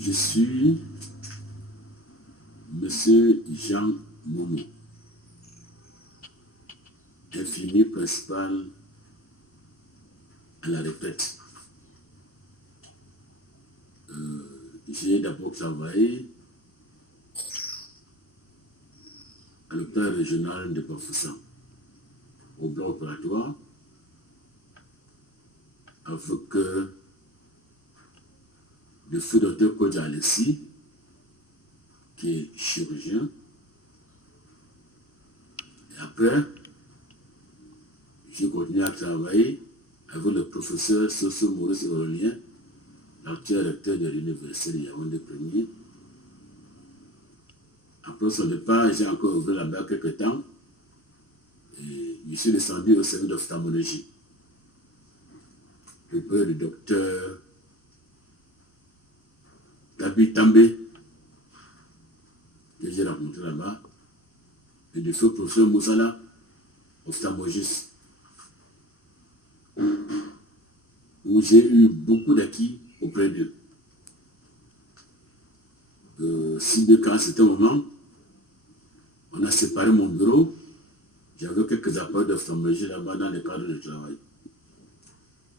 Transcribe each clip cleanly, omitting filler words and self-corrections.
Je suis Monsieur Jean Momo, infirmier principal à la retraite. J'ai d'abord travaillé à l'hôpital régional de Bafoussam, au bloc opératoire, avec le feu docteur Kodja Alexis, qui est chirurgien. Et après, j'ai continué à travailler avec le professeur Soso Maurice Aurélien, l'actuel recteur de l'université de Yaoundé Premier. Après son départ, j'ai encore ouvert là-bas quelques temps et je suis descendu au service d'ophtalmologie auprès du docteur Tabi També, que j'ai rencontré là-bas, et du feu professeur Moussala, ophtalmologiste, où j'ai eu beaucoup d'acquis auprès d'eux. Si de quand c'était un moment, on a séparé mon bureau, j'avais quelques appareils d'ophtalmologie là-bas dans le cadre de travail.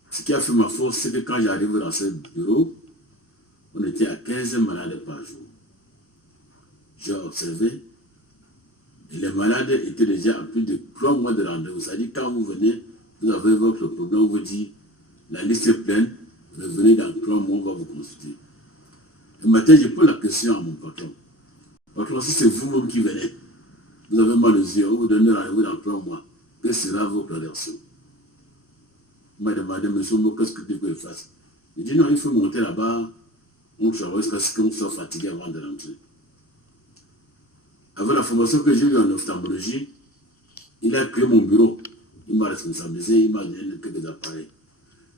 Ce qui a fait ma force, c'est que quand j'arrive dans ce bureau, on était à 15 malades par jour. J'ai observé, et les malades étaient déjà à plus de 3 mois de rendez-vous. C'est-à-dire, quand vous venez, vous avez votre problème, on vous dit, la liste est pleine, revenez dans 3 mois, on va vous consulter. Le matin, je pose la question à mon patron. Patron, si c'est vous-même qui venez, vous avez mal aux yeux, on vous donne rendez-vous dans 3 mois. Quelle sera votre réaction? Il m'a demandé, monsieur, qu'est-ce que tu veux que je fasse? Il dit, non, il faut monter là-bas, on travaille jusqu'à ce qu'on soit fatigué avant de rentrer. Avec la formation que j'ai eue en ophtalmologie, il a créé mon bureau. Il m'a responsabilisé, il m'a donné quelques appareils.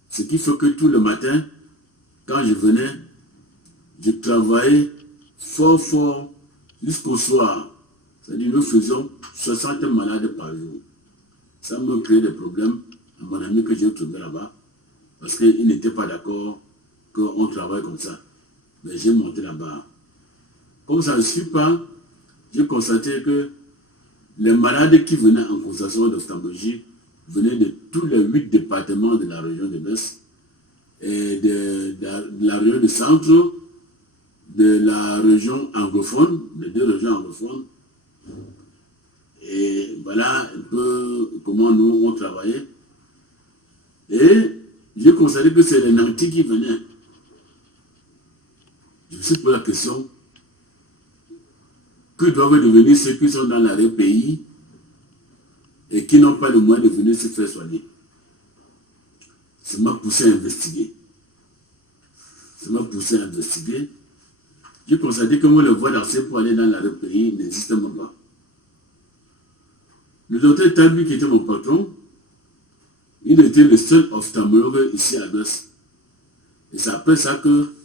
Ce qui fait que tout le matin, quand je venais, je travaillais fort jusqu'au soir. C'est-à-dire nous faisions 60 malades par jour. Ça me créait des problèmes à mon ami que j'ai trouvé là-bas, parce qu'il n'était pas d'accord qu'on travaille comme ça. Mais j'ai monté là-bas. Comme ça ne suit pas, j'ai constaté que les malades qui venaient en consultation d'ophtalmologie venaient de tous les 8 départements de la région de l'Est, et de la région du centre, de la région anglophone, les 2 régions anglophones. Et voilà un peu comment nous on travaillait. Et j'ai constaté que c'est les nantis qui venaient. Je me suis posé la question, que doivent devenir ceux qui sont dans l'arrière-pays et qui n'ont pas le moyen de venir se faire soigner? Ça m'a poussé à investiguer. J'ai constaté que moi, le voie d'accès pour aller dans l'arrière-pays n'existe même pas. Le docteur Tabi, qui était mon patron, il était le seul ophtalmologue ici à l'Ouest. Et c'est après ça que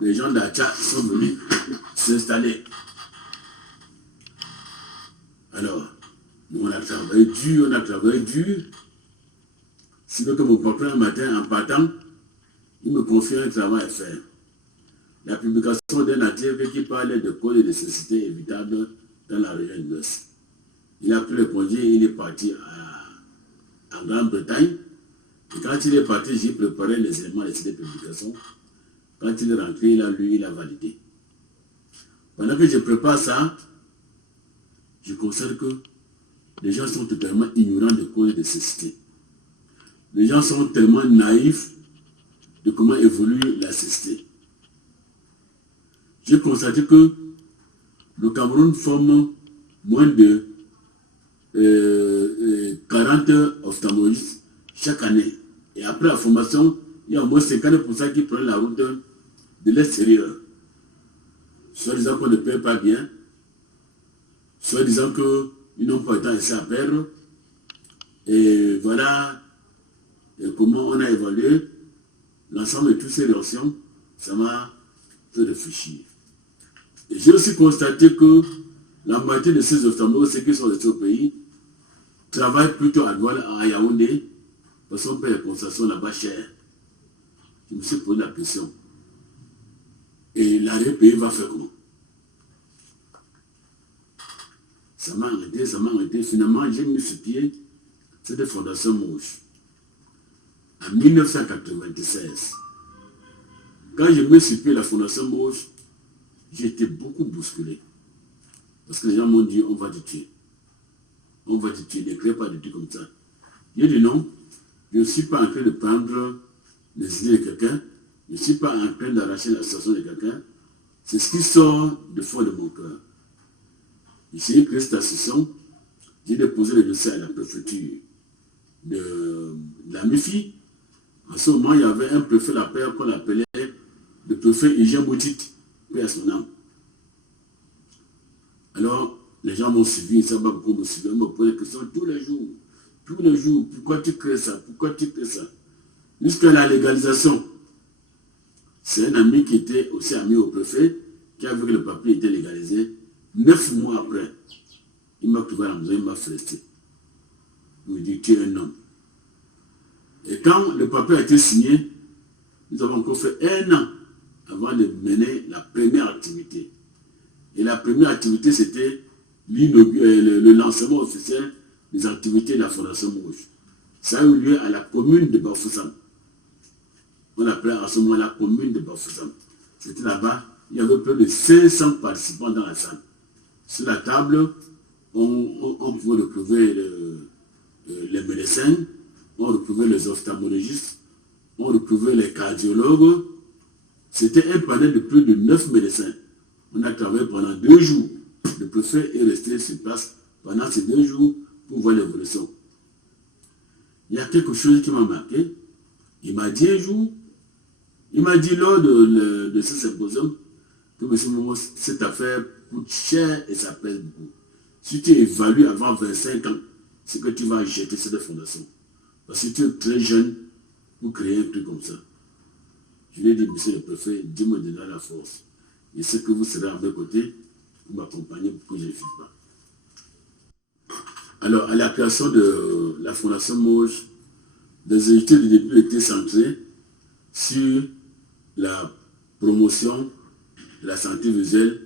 les gens d'Acha sont venus s'installer. Alors, nous on a travaillé dur. Si que mon patron un matin, en partant, il me confie un travail à faire. La publication d'un article qui parlait de causes de nécessité évitables dans la région de l'Ouest. Il a pris le congé et il est parti en Grande-Bretagne. Et quand il est parti, j'ai préparé les éléments de cette publication. Quand il est rentré, il a lu, il a validé. Pendant que je prépare ça, je constate que les gens sont totalement ignorants de causes de cécité. Les gens sont tellement naïfs de comment évolue la cécité. J'ai constaté que le Cameroun forme moins de 40 ophtalmologistes chaque année. Et après la formation, il y a au moins 50% qui prennent la route de l'extérieur. Soit disant qu'on ne paie pas bien, soit disant qu'ils n'ont pas le temps ici à perdre. Et voilà comment on a évalué l'ensemble de toutes ces réactions. Ça m'a fait réfléchir. Et j'ai aussi constaté que la moitié de ces ophtalmologues, ceux qui sont restés au pays, travaillent plutôt à Douala, à Yaoundé, parce qu'on paye les consultations là-bas chères. Je me suis posé la question. Et l'arrêt-pays va faire comment? Ça m'a arrêté. Finalement, j'ai mis sur pied cette fondation Mouche. En 1996. Quand je me suis pied la fondation Mouche, j'ai été beaucoup bousculé. Parce que les gens m'ont dit, on va te tuer. On va te tuer, ne crée pas de trucs comme ça. J'ai dit non, je ne suis pas en train de prendre les idées de quelqu'un, je ne suis pas en train d'arracher la situation de quelqu'un. C'est ce qui sort du fond de mon cœur. J'ai créé cette association, j'ai déposé le dossier à la préfecture de la MIFI. En ce moment, il y avait un préfet la paix qu'on appelait le préfet Hygiène Boutit, paix à son âme. Alors, les gens m'ont suivi, ils ne savent pas pourquoi me suivent, ils me posent des questions tous les jours, pourquoi tu crées ça, jusqu'à la légalisation. C'est un ami qui était aussi ami au préfet, qui a vu que le papier était légalisé. 9 mois après, il m'a trouvé à la maison, il m'a festé. Il me dit, tu es un homme. Et quand le papier a été signé, nous avons encore fait 1 an avant de mener la première activité. Et la première activité, c'était le lancement officiel des activités de la Fondation Rouge. Ça a eu lieu à la commune de Bafoussam. On appelait à ce moment la commune de Bafoussam. C'était là-bas, il y avait plus de 500 participants dans la salle. Sur la table, on pouvait retrouver les médecins, on retrouvait les ophtalmologistes, on retrouvait les cardiologues. C'était un panel de plus de 9 médecins. On a travaillé pendant 2 jours. Le préfet est resté sur place pendant ces 2 jours pour voir l'évolution. Il y a quelque chose qui m'a marqué. Il m'a dit un jour, il m'a dit lors de ce symposium que monsieur Momo, cette affaire coûte cher et ça pèse beaucoup. Si tu évalues avant 25 ans, c'est que tu vas jeter cette fondation. Parce que tu es très jeune pour créer un truc comme ça. Je lui ai dit, monsieur le préfet, Dieu me donnera la force. Et ce que vous serez à mes côtés pour m'accompagner pour que je ne fuis pas. Alors, à la création de la Fondation Mouche, les études du début étaient centrées sur la promotion de la santé visuelle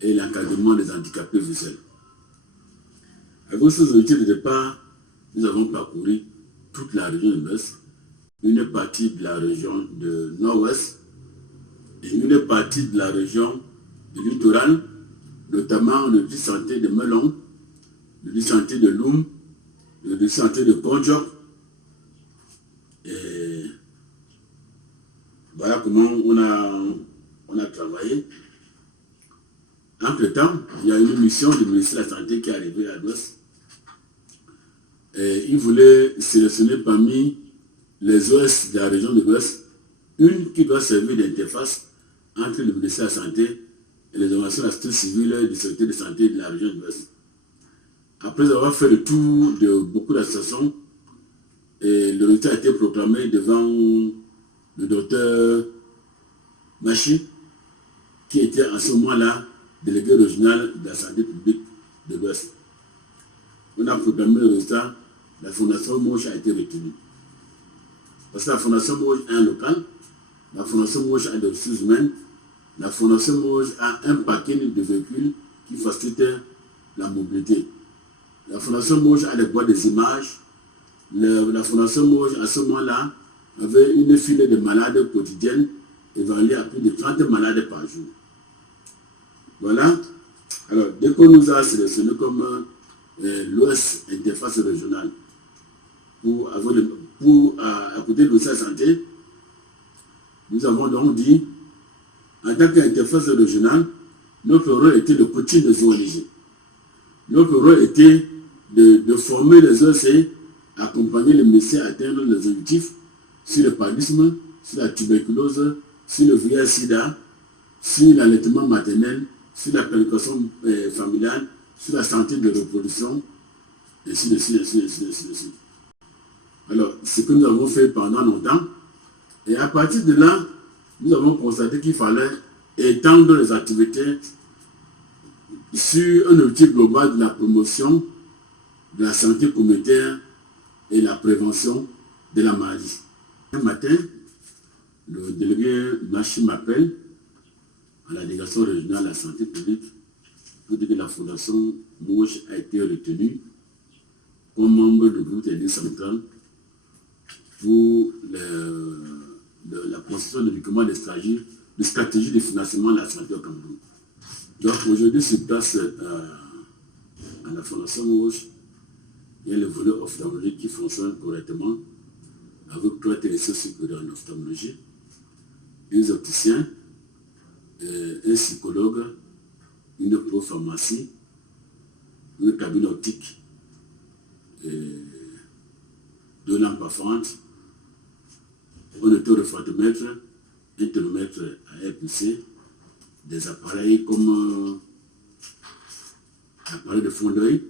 et l'encadrement des handicapés visuels. Avec ces études de départ, nous avons parcouru toute la région de l'Ouest, une partie de la région de Nord-Ouest, et une partie de la région du littoral, notamment le district santé de Melon, le district santé de Loum, le district santé de Konjok. Et voilà comment on a travaillé. Entre-temps, il y a une mission du ministère de la Santé qui est arrivée à l'Ouest. Et il voulait sélectionner parmi les OS de la région de l'Ouest une qui doit servir d'interface entre le ministère de la Santé et les organisations de la société civile du secteur de santé de la région de l'Ouest. Après avoir fait le tour de beaucoup d'associations, le résultat a été proclamé devant le docteur Machi, qui était à ce moment-là délégué régional de la santé publique de l'Ouest. On a proclamé le résultat, la Fondation Mouche a été retenue. Parce que la Fondation Mouche a un local, la Fondation Mouche a des ressources humaines, la Fondation Mouche a un paquet de véhicules qui facilitent la mobilité. La Fondation Mouche a des boîtes des images. La Fondation Mouche, à ce moment-là, avait une file de malades quotidiennes évaluée à plus de 30 malades par jour. Voilà. Alors, dès qu'on nous a sélectionné comme l'Ouest interface régionale pour à côté de sa santé, nous avons donc dit, en tant qu'interface régionale, notre rôle était de coaching des ONG. Notre rôle était de former les ONG, accompagner les médecins à atteindre les objectifs sur le paludisme, sur la tuberculose, sur le VIH-Sida, sur l'allaitement maternel, sur la planification familiale, sur la santé de reproduction, et ainsi de suite. Alors, ce que nous avons fait pendant longtemps, et à partir de là, nous avons constaté qu'il fallait étendre les activités sur un objectif global de la promotion de la santé communautaire et la prévention de la maladie. Un matin, le délégué Machi m'appelle à la délégation régionale à la santé publique pour dire que la Fondation Mouche a été retenue comme membre du groupe technique central pour la conception de documents de stratégie de financement de la santé au Cameroun. Donc aujourd'hui, sur place à la Fondation Mouche, il y a le volet ophtalmologique qui fonctionne correctement avec 3 téléviseurs supérieurs en ophtalmologie, 2 opticiens, un psychologue, une pro-pharmacie, une cabine optique, 2 lampes affarantes, un autorefractomètre, un thermomètre à air poussé, des appareils comme l'appareil de fond d'œil,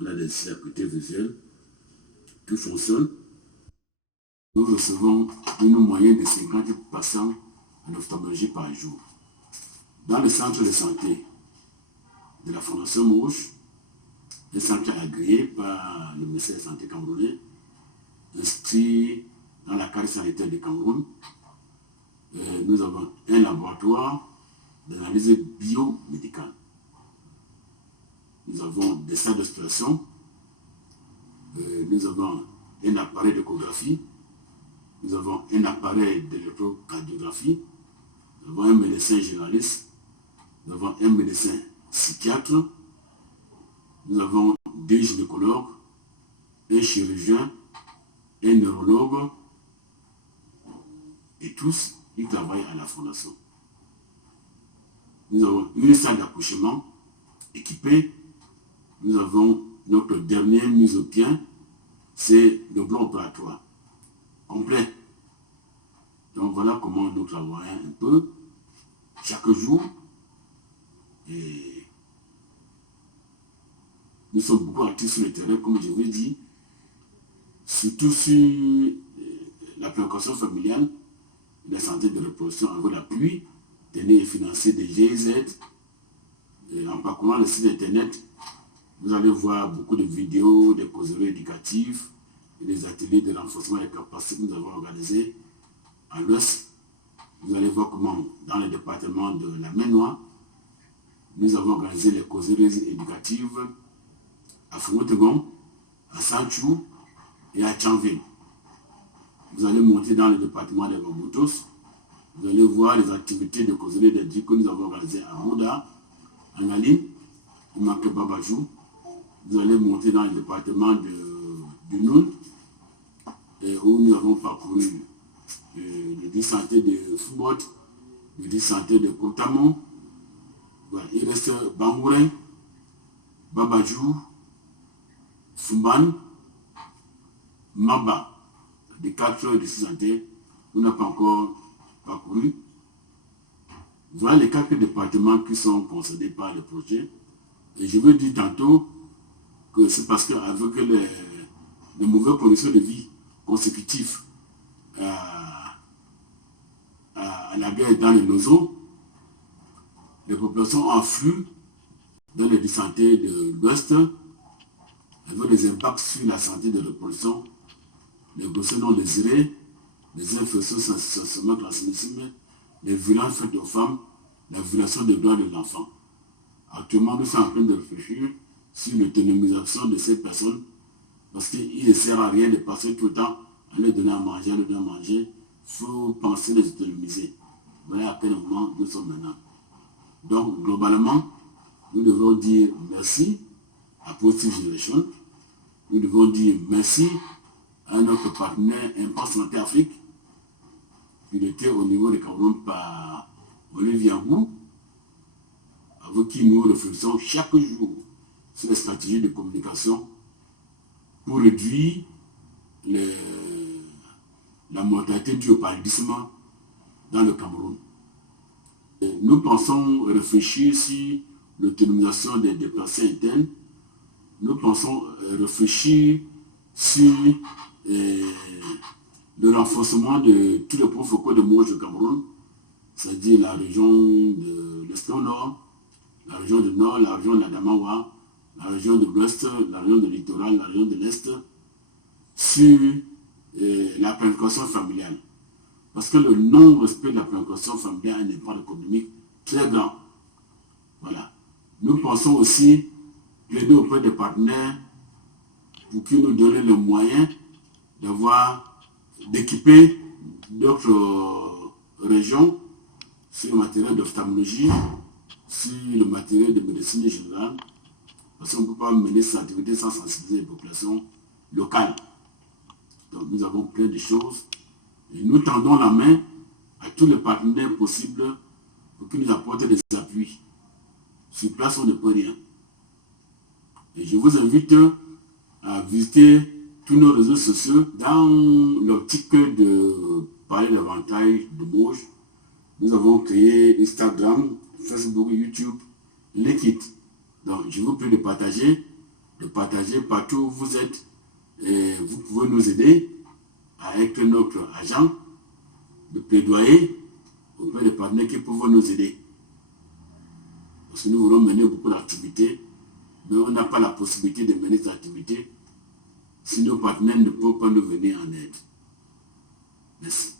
on a des acuités visuelles, tout fonctionne. Nous recevons une moyenne de 50 patients en ophtalmologie par jour. Dans le centre de santé de la Fondation Mouche, un centre agréé par le ministère de la Santé camerounais, inscrit dans la carte sanitaire du Cameroun, nous avons un laboratoire d'analyse biomédicale. Nous avons des salles d'exploration, nous avons un appareil d'échographie, nous avons un appareil d'électrocardiographie, nous avons un médecin généraliste, nous avons un médecin psychiatre, nous avons 2 gynécologues, un chirurgien, un neurologue, et tous, ils travaillent à la fondation. Nous avons une salle d'accouchement équipée. Nous avons notre dernière mise au point, c'est le bloc opératoire complet. Donc voilà comment nous travaillons un peu chaque jour. Et nous sommes beaucoup actifs sur le terrain, comme je vous ai dit, surtout sur la prévention familiale, la santé de reproduction avec l'appui technique et financier des GIZ. Et en parcourant le site internet, vous allez voir beaucoup de vidéos, des causeries éducatives et des ateliers de renforcement des capacités que nous avons organisés à l'Ouest. Vous allez voir comment, dans le département de la Maine-Noire, nous avons organisé les causeries éducatives à Foumotegon, à Sanchou et à Tchanville. Vous allez monter dans le département de Bamoutos. Vous allez voir les activités de causerie d'éducation que nous avons organisées à Mouda, en Ali, il manque Babajou. Vous allez monter dans le département du Noun, où nous avons parcouru le 10 santé de Foubot, le 10 santé de Kotamon. Voilà, il reste Bambourin, Babajou, Fumban, Maba, des 4 de santé, on n'a pas encore parcouru. Voilà les 4 départements qui sont concernés par le projet. Et je veux dire tantôt que c'est parce qu'avec les mauvaises conditions de vie consécutives à la guerre dans les Lozo, les populations affluent dans les santé de l'Ouest, avec des impacts sur la santé de reproduction, les grossesses non désirées, les infections sexuellement transmissibles, les violences faites aux femmes, la violation des droits de l'enfant. Actuellement, nous sommes en train de réfléchir sur l'autonomisation de ces personnes, parce qu'il ne sert à rien de passer tout le temps à leur donner à manger, Il faut penser les autonomiser. Voilà à quel moment nous sommes maintenant. Donc, globalement, nous devons dire merci à Positive Generation. Nous devons dire merci à notre partenaire Impact Santé Afrique, piloté au niveau de Cameroun par Olivier Agou, avec qui nous réfléchissons chaque jour sur les stratégies de communication pour réduire la mortalité due au paludisme dans le Cameroun. Et nous pensons réfléchir sur l'autonomisation des déplacés internes. Nous pensons réfléchir sur le renforcement de tous les points focaux de Mouche au Cameroun, c'est-à-dire la région de l'Est Nord, la région du Nord, la région de l'Adamawa, la région de l'Ouest, la région de littoral, la région de l'Est, sur la planification familiale. Parce que le non-respect de la planification familiale a un impact économique très grand. Voilà. Nous pensons aussi plaider auprès des partenaires pour qu'ils nous donnent les moyens d'équiper d'autres régions sur le matériel d'ophtalmologie, sur le matériel de médecine générale, parce qu'on ne peut pas mener cette activité sans sensibiliser les populations locales. Donc nous avons plein de choses et nous tendons la main à tous les partenaires possibles pour qu'ils nous apportent des appuis. Sur place, on ne peut rien. Et je vous invite à visiter tous nos réseaux sociaux dans l'optique de parler davantage de Mauges. Nous avons créé Instagram, Facebook, YouTube, LinkedIn. Donc, je vous prie de partager partout où vous êtes. Et vous pouvez nous aider à être notre agent de plaidoyer auprès des partenaires qui peuvent nous aider. Parce que nous voulons mener beaucoup d'activités, mais on n'a pas la possibilité de mener ces activités si nos partenaires ne peuvent pas nous venir en aide. Merci.